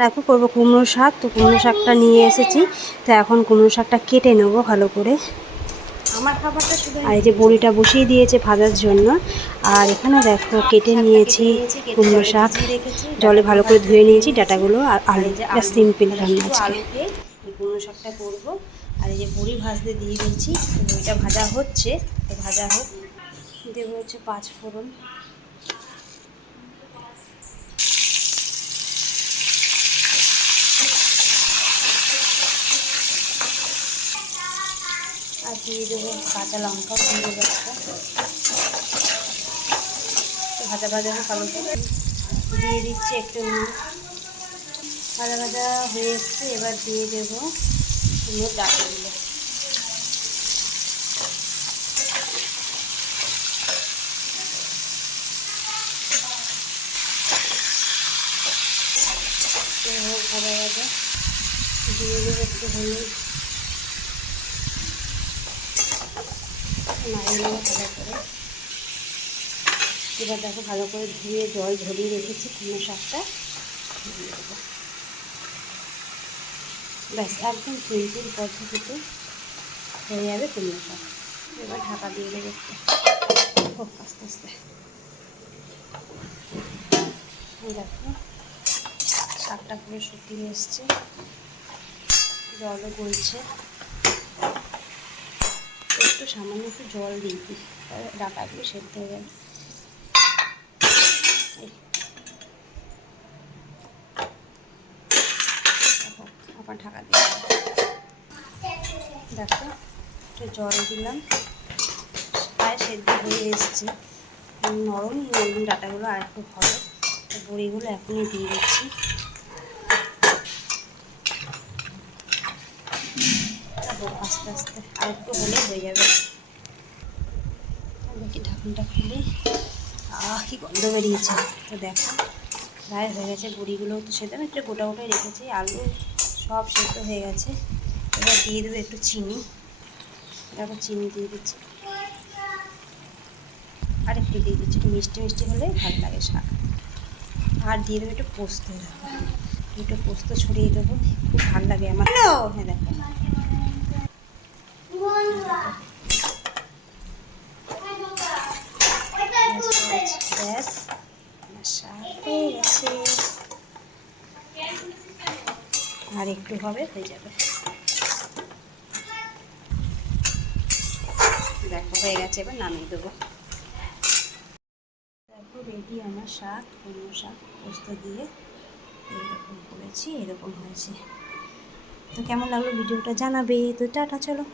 দেখো করব কুমড়ো শাক। তো কুমড়ো শাকটা নিয়ে এসেছি। তো এখন কুমড়ো শাকটা কেটে নেব ভালো করে। আমার খাবারটা শুধু আর এই যে বড়িটা বসিয়ে দিয়েছে ভাজার জন্য। আর এখানে দেখো কেটে নিয়েছি কুমড়ো শাক। জলে ভালো করে ধুয়ে নিয়েছি ডাটাগুলো আর আলু। এটা সিম্পল রান্না আজকে। কুমড়ো শাকটা করব। আর এই যে বড়ি ভাজতে দিয়ে দিয়েছি বড়িটা ভাজা হচ্ছে। তো ভাজা হোক। দেবো হচ্ছে পাঁচ ফোড়ন। আর দিয়ে দেবো কাঁচা লঙ্কাও দিয়ে দেবো একটা। ভাজা ভাজা হোক আলু দিয়ে দিচ্ছি একটু নুন। ভাজা ভাজা হয়ে এসছে, এবার দিয়ে দেবো সুন্দর ডাটাগুলো তো ভাজা ভাজা। দিয়ে দেবো একটু হলুদ। নাড়িয়ে নেব ভালো করে এবার দেখো ভালো করে ধুয়ে জল ঝরিয়ে রেখেছি কুমড়ো শাকটা। ব্যাস, একদম সিম্পল পদ্ধতিতে হয়ে যাবে কুমড়ো শাক। এবার ঢাকা দিয়ে দেবো হোক আস্তে আস্তে। দেখো, শাকটা পুরো শুকিয়ে এসছে। জলও গলছে। একটু সামান্য একটু জল দিয়ে দিই। তাহলে ডাটাগুলো সেদ্ধ হয়ে এই। আবার ঢাকা দেখো, একটু জল দিলাম। প্রায় সেদ্ধ হয়ে এসছে। নরম নরম ডাটাগুলো আর একটু ভালো বড়িগুলো এখনই দিয়ে দিচ্ছি। তারপর আস্তে আস্তে। আর একটু হলে হয়ে যাবে। দেখি ঢাকনটা খুলে আহ, কি গন্ধ বেরিয়েছে। তো দেখো, প্রায় হয়ে গেছে বড়িগুলো তো সেটা একটু গোটা গোটাই রেখেছি। আলু সব সেদ্ধ হয়ে গেছে। এবার দিয়ে দেবো একটু চিনি। দেখো, চিনি দিয়ে দিচ্ছি। আর একটু দিয়ে দিচ্ছি। একটু মিষ্টি মিষ্টি হলে ভালো লাগে শাক আর দিয়ে দেবো একটু পোস্ত। দেখো একটু পোস্ত ছড়িয়ে দেবো। খুব ভালো লাগে আমার। হ্যাঁ দেখো ব্যাস, ব্যাস আমার শাক হয়ে গেছে আর একটু হবে, হয়ে যাবে। দেখো, হয়ে গেছে, এবার নামিয়ে দেবো। দেখো, রেডি আমার শাক, কুমড়ো শাক, পোস্ত দিয়ে এরকম করেছি, এরকম হয়েছে। তো কেমন লাগল ভিডিওটা জানাবে? তো টাটা, চলো।